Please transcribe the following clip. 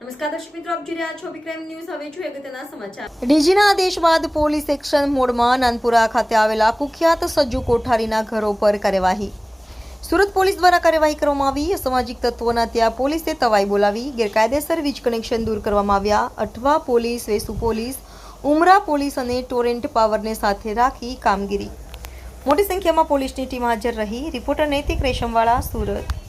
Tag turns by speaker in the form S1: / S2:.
S1: નમસ્કાર દર્શક મિત્રો, આપ જોઈ રહ્યા છો વિક્રમ ન્યૂઝ. હવે જોઈએ અગત્યના સમાચાર.
S2: ડીજીના આદેશ બાદ પોલીસ એક્શન મોડમાં નાનપુરા ખાતે આવેલા કુખ્યાત સજ્જુ કોઠારીના ઘરો પર કાર્યવાહી. સુરત પોલીસ દ્વારા કાર્યવાહી કરવામાં આવી. અસામાજિક તત્વોના ત્યાં પોલીસે તવાઈ બોલાવી. ગેરકાયદેસર વીજ કનેક્શન દૂર કરવામાં આવ્યા. Athwa police, Vesu police, Umra police અને ટોરેન્ટ પાવરને સાથે રાખી કામગીરી. મોટી સંખ્યામાં પોલીસની ટીમ હાજર રહી. રિપોર્ટર નૈતિક રેશમવાળા, સુરત.